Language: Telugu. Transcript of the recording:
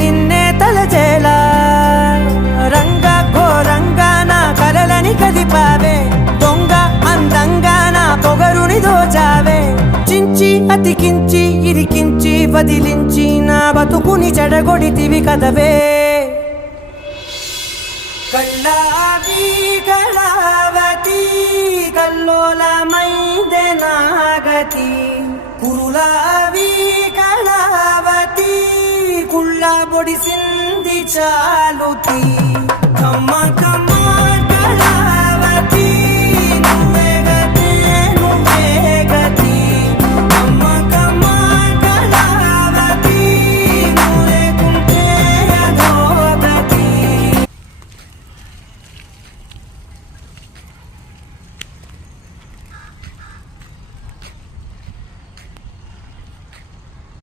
నిన్నే తలచేలా రంగ ఘోరంగా నా కలలని కదిపావే దొంగ అందంగా నా పొగరుని దోచావే చించి అతికించి ఇరికించి వదిలించి నా బతుకుని చెడగొడితివి కదవే కళ్ళావి కళావతి కల్లోలమైందే నాగతి కురులావి కళావతి కుళ్ళ బొడిసింది చాలుతి